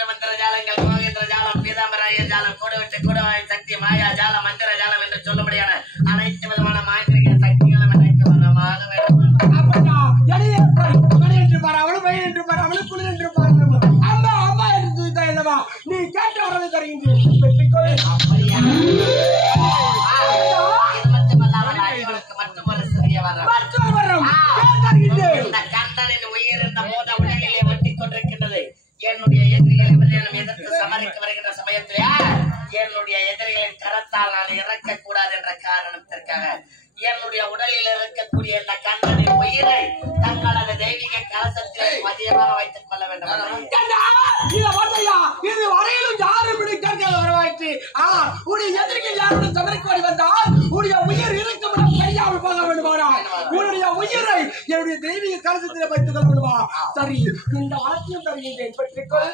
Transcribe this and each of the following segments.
யந்திர மந்திர ஜாலங்கள் மோகேந்திர ஜாலம் பீதாம்பராய ஜாலம் கூடவிட்டு கூடவாய் சக்தி மாயா ஜாலம் மந்திர ஜாலம் என்று சொல்லும்படியான அனைத்து விதமான மாந்திரிக சக்திகளும் எனக்கு வரமாக வேண்டும். அம்மா அம்மா என்று நீ கேட்ட வரது தருகின்றேன். மற்றொரு சிறிய வரம். இந்த கண்டனின் உயிர் இந்த மோத உடலிலே ஒட்டி கொண்டிருக்கின்றது. என்னுடைய எதிரிகள் எவரேனும் எதிர்த்து சமரிக்க வருகின்ற சமயத்திலே என்னுடைய எதிரிகளின் கரத்தால் நான் இறக்க கூடாது என்ற காரணத்திற்காக என்னுடைய உடலில் இருக்கக்கூடிய இந்த கண்டனின் உயிரை தங்களது தெய்வீக கலசத்தில் மதியமாக வைத்துக் கொள்ள வேண்டும். இது வரையிலும் யாரும் வரவாயிற்று. உடைய எதிரிகள் யாருடன் சமரிக்கோடி வந்தால் உடைய உயிர் இருக்கும் கையாமல் போக வேண்டுமானால் உன்னுடைய உயிரை என்னுடைய தெய்வீக கலசத்தில் வைத்துக் கொள்ள வேண்டுமா? சரி, இந்த வாக்கியம் தருகின்றேன், பெற்றுக்கொள்.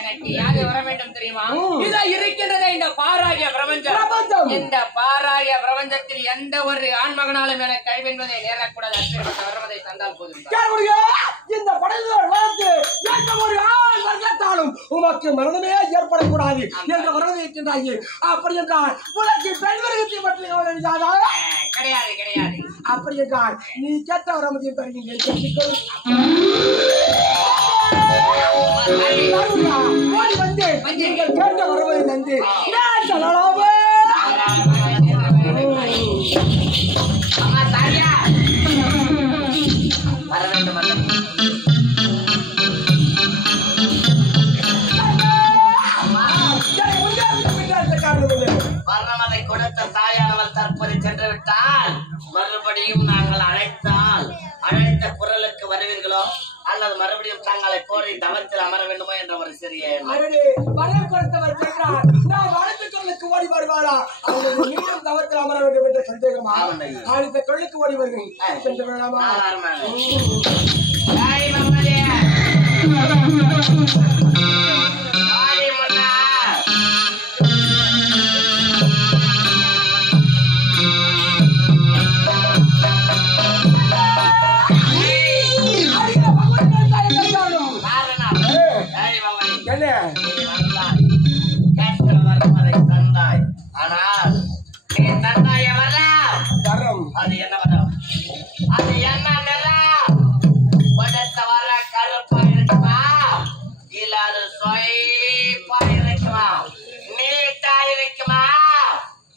எனக்கு யாக வர வேண்டும் தெரியுமா? இதா இருக்கின்றதே இந்த பாராகிய பிரபஞ்சம். இந்த பாராகிய பிரபஞ்சத்தில் எந்த ஒரு ஆண்மகனாலும் எனக்கு கைவென்பதை நேரக்கூடாது. வருவதை தந்தால் போதும். இந்த படைத்து எந்த ஒரு ஆண் வர்க்கத்தாலும் உமக்கு மரணமே ஏற்படக்கூடாது என்ற வரதை இருக்கின்றாயே. அப்படி என்றால் உனக்கு பெண் வர்க்கத்தை பற்றி கிடையாது கிடையாது. அப்படி என்றால் நீ கேட்ட வரமதியை தருகின்றேன். ஓடி வந்து நீங்கள் கேட்ட வரவதை தந்து வர வேண்டும். வர்ணமதை கொடுத்த தாயானவள் தற்போது சென்று விட்டால் மறுபடியும் நாங்கள் அழைத்த குரலுக்கு வருவீர்களோ அல்லது மறுபடியும் தங்களை கோரி தவத்தில் அமர வேண்டுமோ என்ற ஒரு சிறிய வரம் கொடுத்தவர் சென்றார். நான் அழைத்த சொல்லுக்கு ஓடி வருவாரா அல்லது மீண்டும் தவத்தில் அமர வேண்டும் என்ற சந்தேகமா? அழைத்த சொல்லுக்கு ஓடி வருகிறேன். சென்று வேண்டாமா? ஆனால் நீ தந்தாய வரம் அது என்ன வரம்? அது என்ன நிலம்? கொடுத்த வர கருப்பா இருக்குமா இல்ல அது சொய்ப்பா இருக்குமா? நீட்டா இருக்குமா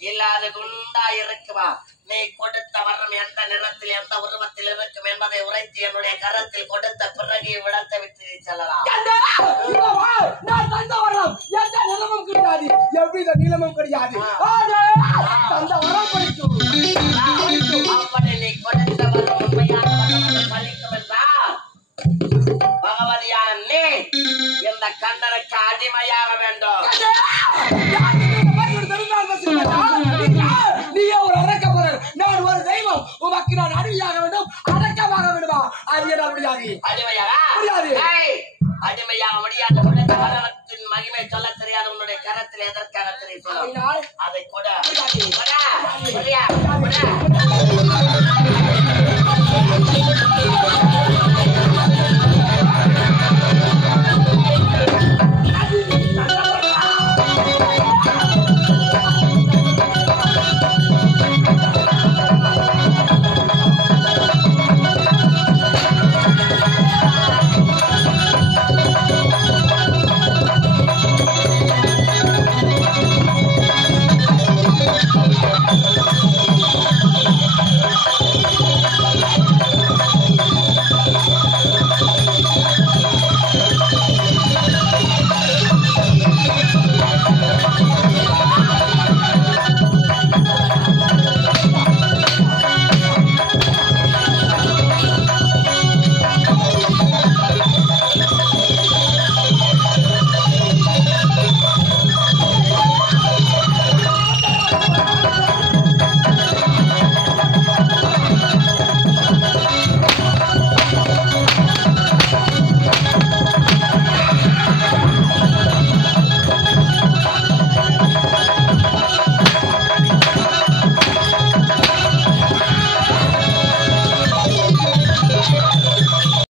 இல்ல அது குண்டா இருக்குமா? நீ கொடுத்த வரம் எந்த நிறத்தில் எந்த உருவத்தில் இருக்கும் என்பதை உரைத்து என்னுடைய கரத்தில் கொடுத்த பிறகு விடத்தை விட்டு செல்லலாம். நான் தந்த வரம் எந்த நிலமும் கிடையாது, எவ்வித நிலமும் கிடையாது. தந்த வரம் படிக்கும். அப்படி நீ கொடுத்த வரம் உண்மையான வரம் பலிக்கும் என்றால் பகவதியான நீ இந்த கண்டனுக்கு அடிமையாக வேண்டும். நீயே ஒரு அடக்கப்படுற, நான் ஒரு தெய்வம், உமக்கு நான் அடிமையாக வேண்டும், அடக்கமாக வேண்டுமா? அது என்ன முடியாது? அடிமையாக முடியாது. கொடுத்த வரத்தின் மகிமை சொல்ல தெரியாது. உன்னுடைய கரத்தில் எதற்காக தெரியும்? அதை கூட